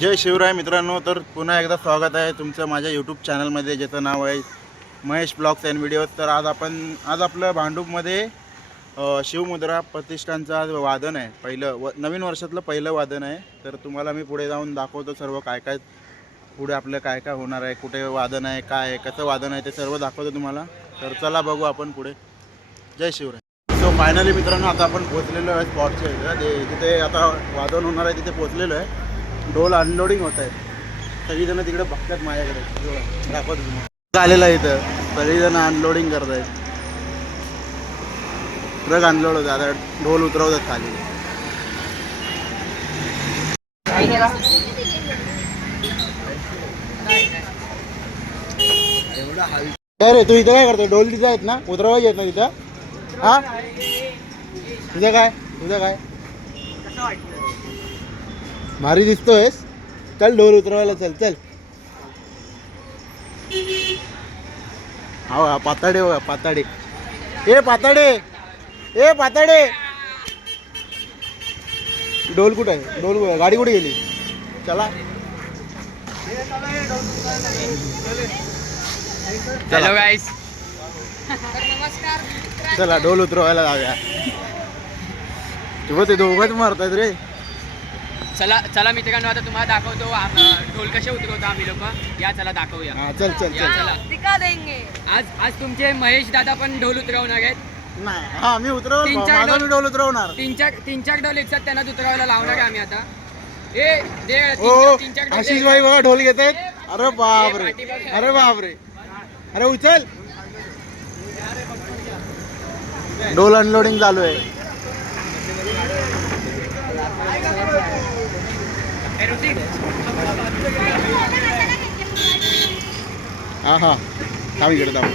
जय शिवराय मित्रांनो. तर पुन्हा एकदा स्वागत आहे तुमचं माझ्या यूट्यूब चॅनलमध्ये, ज्याचं नाव आहे महेश ब्लॉग्स अँड व्हिडिओज. तर आज आपलं भांडूपमध्ये शिवमुद्रा प्रतिष्ठानचं आज वादन आहे. नवीन वर्षातलं पहिलं वादन आहे. तर तुम्हाला मी पुढे जाऊन दाखवतो सर्व काय काय पुढे आपलं काय काय होणार आहे, कुठे वादन आहे, काय आहे, कसं वादन आहे ते सर्व दाखवतो तुम्हाला. तर चला बघू आपण पुढे. जय शिवराय. सो फायनली मित्रांनो आता आपण पोहोचलेलो आहे स्पॉटच्या जिथे आता वादन होणार आहे, तिथे पोहोचलेलो आहे. डोल अनलोडिंग होत आहे. सगळीजणं तिकडे बघतात माझ्याकडे, दाखवतो तुम्हाला. आलेलं आहे इथं, सगळीजणं अनलोडिंग करत आहेत. ट्रक अनलोड होतं, आता ढोल उतरवतात खाली. काय रे तू इथं काय करतो? ढोल तिथं आहेत ना, उतरवायचे आहेत ना तिथं? हा तुझं काय भारी दिसतोयस. चल ढोल उतरवायला चल. हा पाताडे बघा, पाताडे. ए पाताडे ढोल कुठं आहे? गाडी कुठे गेली? चला हॅलो गाईस, चला ढोल उतरवायला जाऊया. तुझं ते दोघंच मारतात रे. चला मित्रांनो, आता तुम्हाला दाखवतो ढोल कसे उतरवतो आम्ही लोक. या चला दाखवूया. हा चल. दिखा देंगे. आज तुमचे महेश दादा पण ढोल उतरवणार आहेत. नाही, हा मी उतरवणार. मी ढोल उतरवणार. तीन चार ढोल एकसाथ त्यांना उतरवायला लावणार आहे आम्ही आता. तीन चार ढोल. आशिष भाई बघा ढोल घेत आहेत. अरे बापरे. अरे उचल. ढोल अनलोडिंग चालू आहे. हा थांब इकडे थांब.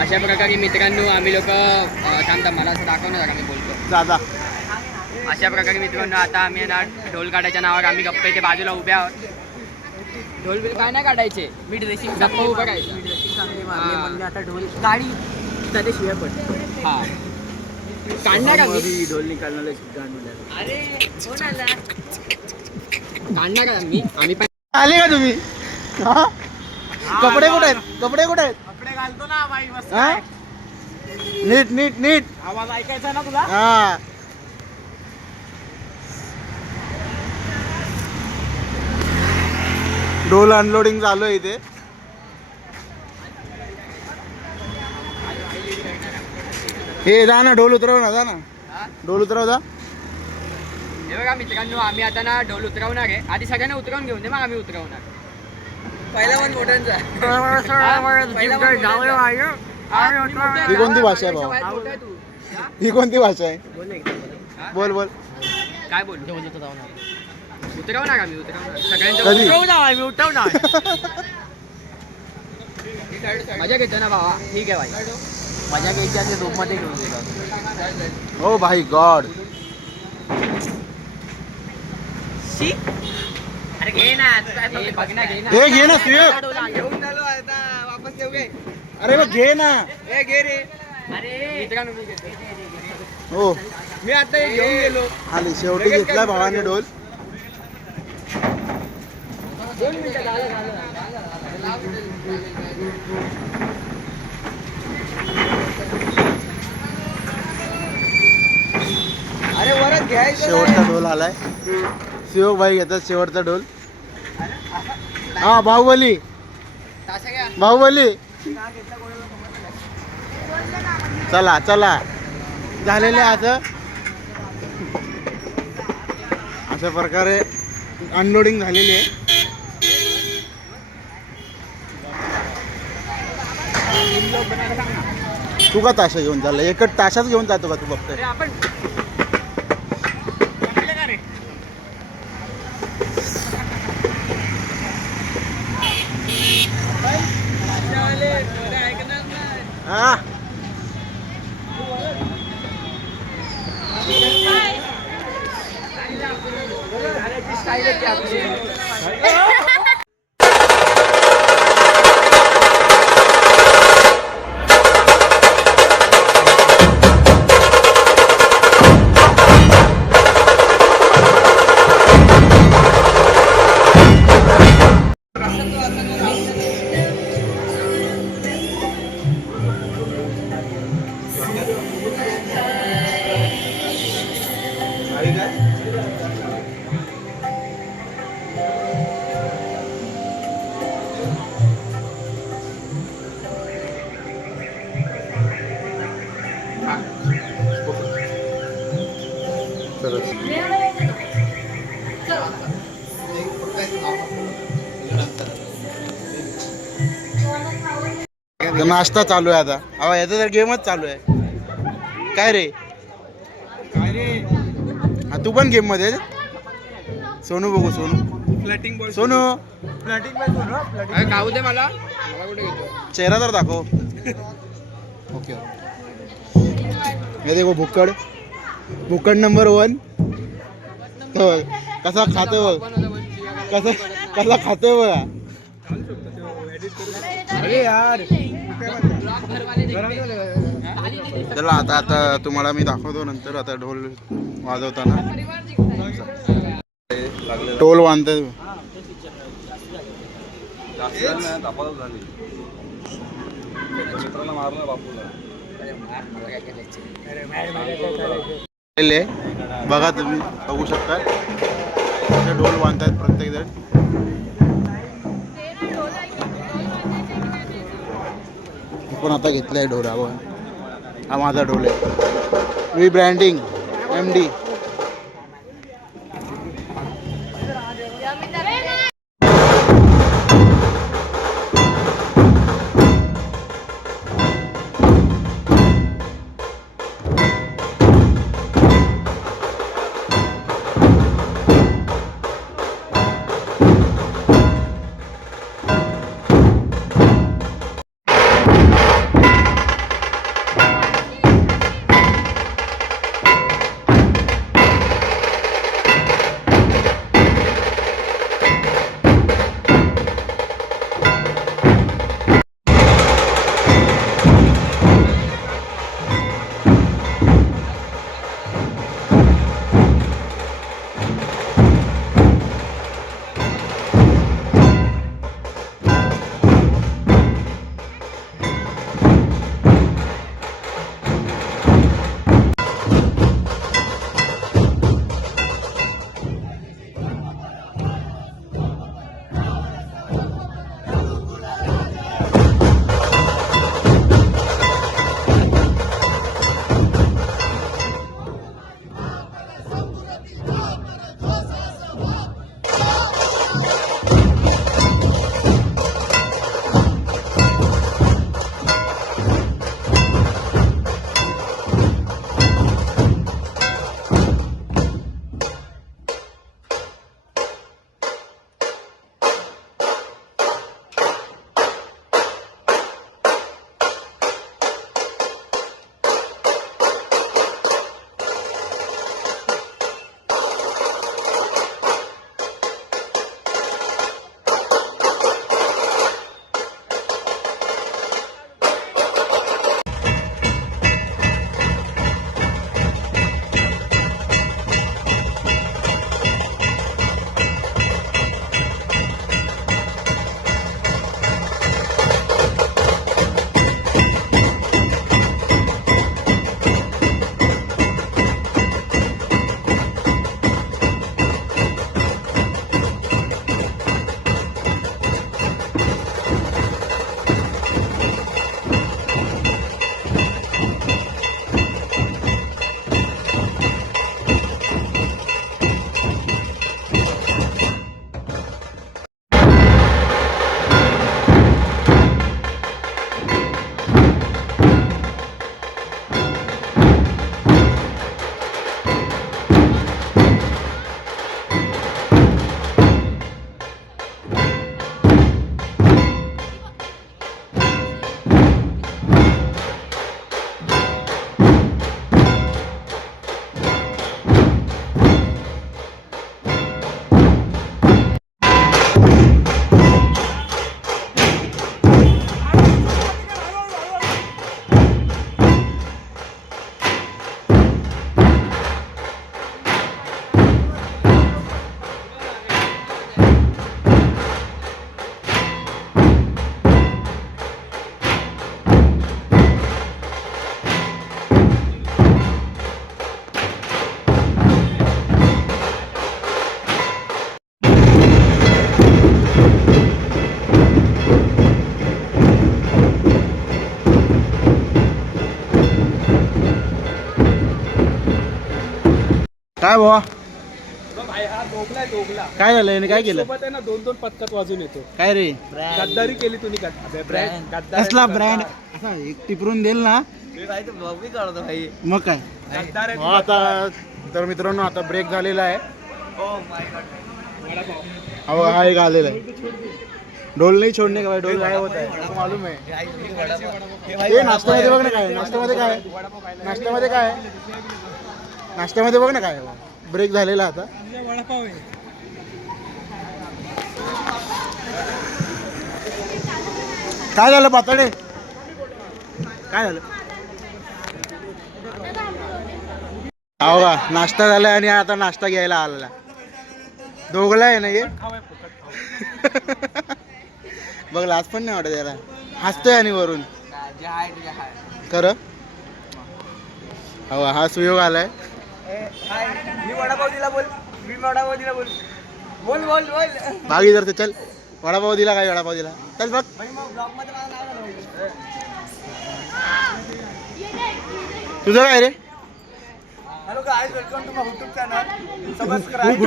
अशा प्रकारे मित्रांनो आम्ही लोक थांबता. मला असं दाखवणार मी बोलतो दादा. अशा प्रकारे मित्रांनो आता आम्ही ना ढोल काढायच्या नावावर आम्ही गप्प इथे बाजूला उभ्या आहोत. ढोल बिल काय नाही काढायचे, मी ड्रेसिंग गप्प उभं राहायचं. आता ढोल गाडी शिवाय पडते. हा काढणार का मी? ढोल निकालणार काढणार का मी? आम्ही पण आले का तुम्ही? कपडे कुठे आहेत? कपडे घालतो ना बाई. मस्त हा? नीट आवाज ऐकायचा ना तुला. हा. ढोल अनलोडिंग चालू आहे इथे. हे जा ना, ढोल उतरव ना, ढोल उतरव जा. हे बघा मित्रांनो, आम्ही आता ना ढोल उतरवणार आहे. आधी सगळ्यांना उतरवून घेऊन दे, मग आम्ही उतरवणार. पहिला वन मोठ्यांचा. ही कोणती भाषा आहे भाऊ? ही कोणती भाषा आहे? बोल. काय बोलतो? उतरवणार आम्ही, उतरवणार सगळ्यांचं. कधी? उठवणार. मजा घेतो ना भावा. ठीक आहे भाई, मजा घ्यायची आणि रूममध्ये घेऊन गेलो. ओ भाई गॉड. अरे घे ना. बघ ना, घे ना. हे घे ना सुयोग. घेऊन झालो आता वापस घेऊ घे. अरे मग घे ना. घे रे. अरे मित्रांनो मी घेतो. हो मी आता घेऊन गेलो. आली शेवटी घेतला भावाने ढोल. अरे वरच घ्यायचं. शेवटचा ढोल आलाय. शिवक भाई घेतात शेवटचा ढोल. हा बाहुबली. चला झालेले अशा प्रकारे अनलोडिंग झालेली आहे. तू का ताशा घेऊन चालला? एकच ताशाच घेऊन जातो का तू फक्त? आपण हा स्टाईल आहे ती आपली. तर नाश्ता चालू आहे आता. अहो याचा तर गेमच चालू आहे. काय रे हा तू पण गेम मध्ये आहे? सोनू बघू सोनू सोनू अरे खाऊ दे मला कुठे घेतो चेहरा तर दाखव. ओके हे देखो भुक्कड भुक्कड नंबर 1. कसा खातो बघ कसा कसा खातोय बघा. अरे यार चला आता आता तुम्हाला मी दाखवतो नंतर. आता ढोल वाजवताना ढोल बांधतात. बघा तुम्ही बघू शकता असे ढोल बांधतात प्रत्येक जण. पण आता घेतलाय ढोल. हा माझा ढोल आहे. वी ब्रँडिंग MD. काय भावा भाई हा दोगला काय झालं याने काय केलं सोबत आहे ना 2-2 पथकात वाजून येतो. काय रे गद्दारी केली तुम्ही ब्रँड गद्दार कसला ब्रँड असा एक टिपरून देईल ना भाई मग काय गद्दार हो, आता तर मित्रांनो आता ब्रेक झालेला आहे. हो हा एक आलेला आहे. ढोल नाही छोडणे का भाई ढोल गायब होत आहे मालूम आहे. हे नाश्त्यामध्ये बघ ना काय नाश्त्यामध्ये काय नाश्त्यामध्ये काय नाश्त्यामध्ये बघ ना काय ब्रेक झालेला आता. वडापाव आहे. काय झालं पातळे काय झालं हो का नाश्ता झाला आणि आता नाश्ता घ्यायला आलेला दोघला आहे ना हे बघ लाज पण नाही वाटत याला हसतोय आणि वरून खरं हो हा सुयोग आलाय. मी वडापाव दिला बोल बागी जर चल वडापाव दिला काय वडापाव दिला चल बघ तुझं काय रे hello guys welcome to my YouTube channel subscribe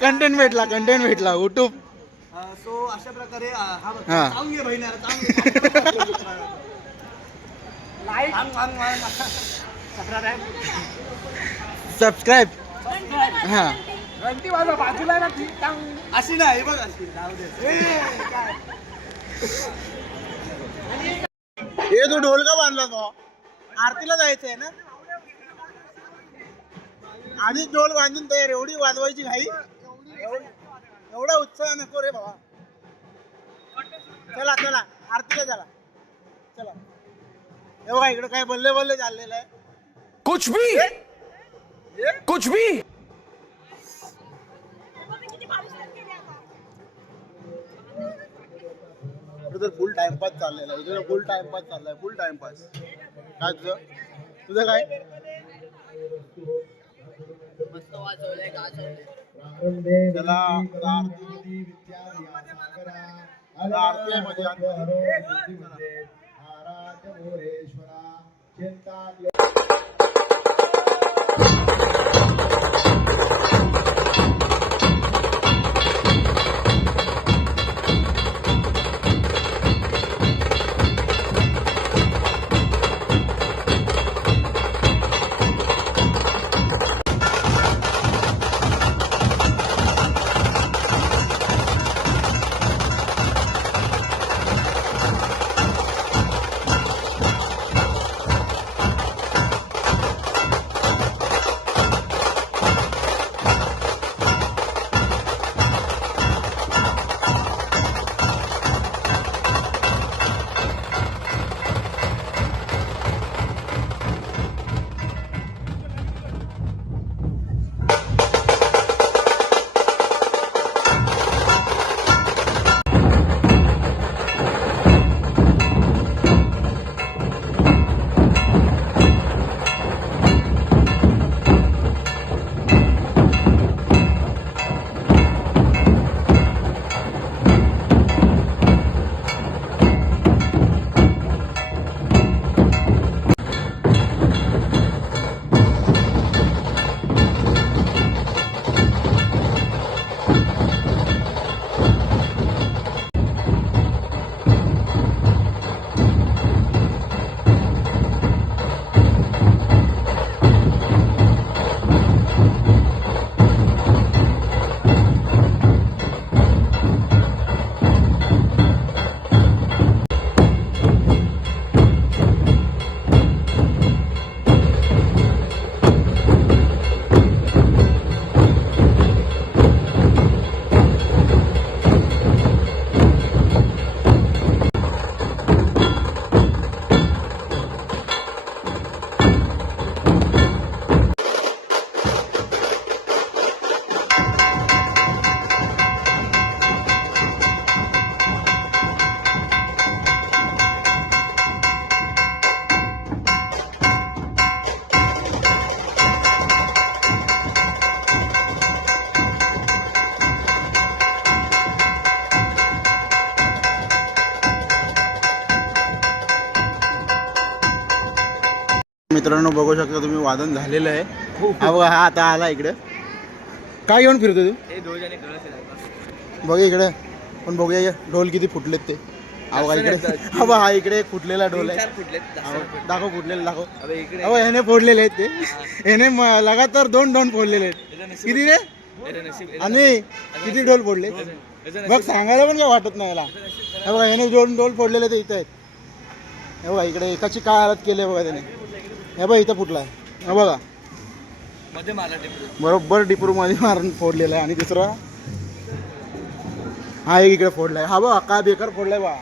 content भेटला युट्यूब. सो अशा प्रकारे हा बघ हा. चांग घे बहिणारा सबस्क्राईब हा घंटी वाजवा बाजूला ना ती टांग अशी नाही बघ अशी जाऊ दे हे तू ढोल का बांधला तो आरतीला जायचंय ना आधीच ढोल बांधून तयार एवढी वाजवायची घाई एवढा उत्साह नको रे बाबा. चला चला आरतीला चला चला हे बघा इकडे काय बल्ले बल्ले चाललेलं आहे कुछ भी इकडे तर फुल टाइमपास चाललेला आहे इकडे फुल टाइमपास चाललाय फुल टाइमपास. काय तुझं काय चला आरती आहे मध्ये मित्रांनो बघू शकता तुम्ही वादन झालेलं आहे. हा बघा हा आता आला इकडे. काय घेऊन फिरतो तू? बघ इकडे पण बघूया ये ढोल किती फुटलेत ते. हा बघा इकडे हा बघा हा इकडे एक फुटलेला ढोल आहे. दाखव फुटलेला दाखव. अहो ह्याने फोडलेले आहेत ते. ह्याने लगातार दोन फोडलेले आहेत. किती रे? आणि किती ढोल फोडले बघ सांगायला पण काय वाटत नाही याला. हे बघा ह्याने ढोल फोडलेले ते इथं आहेत. हे बघा इकडे एकाची काय हालत केली आहे बघा त्याने. हे बघा इथं फुटला आहे. हे बघा बरोबर डिपरू मध्ये मारून फोडलेला आहे. आणि दुसरा हा एक इकडे फोडलाय. हा बघा काय बेकार फोडलाय बा.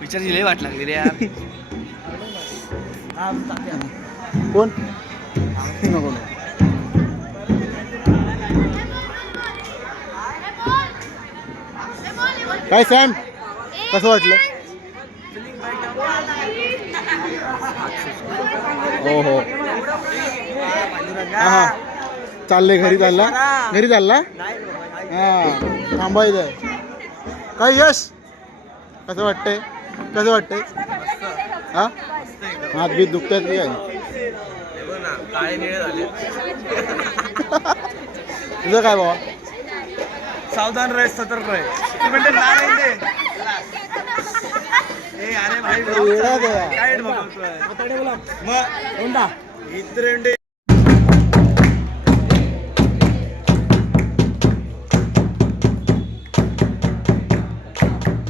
विचारची लई वाट लागली रे यार. कोण नको नको. काय सॅम कसं वाटलं? हो हो हा चालले घरी चालला. घरी चालला हा थांबायचं आहे. काय यश कसं वाटतंय? कसं वाटतंय? हा हात बीत दुखतात की काय? तुझं काय बाबा? सावधान रहे सतर्क रहे. म्हणजे अरे भाई काय मग इतरे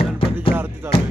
गणपतीची आरती चालू आहे.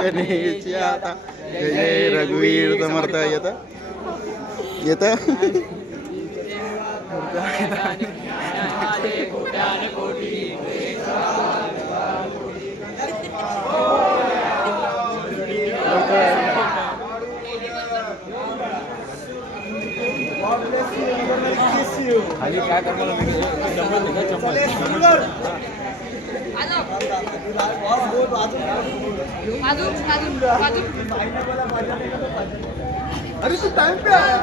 गणेश आता जय रघुवीर समर्थ येत येत. खाली काय करणार अरे तू टाइम पे आया.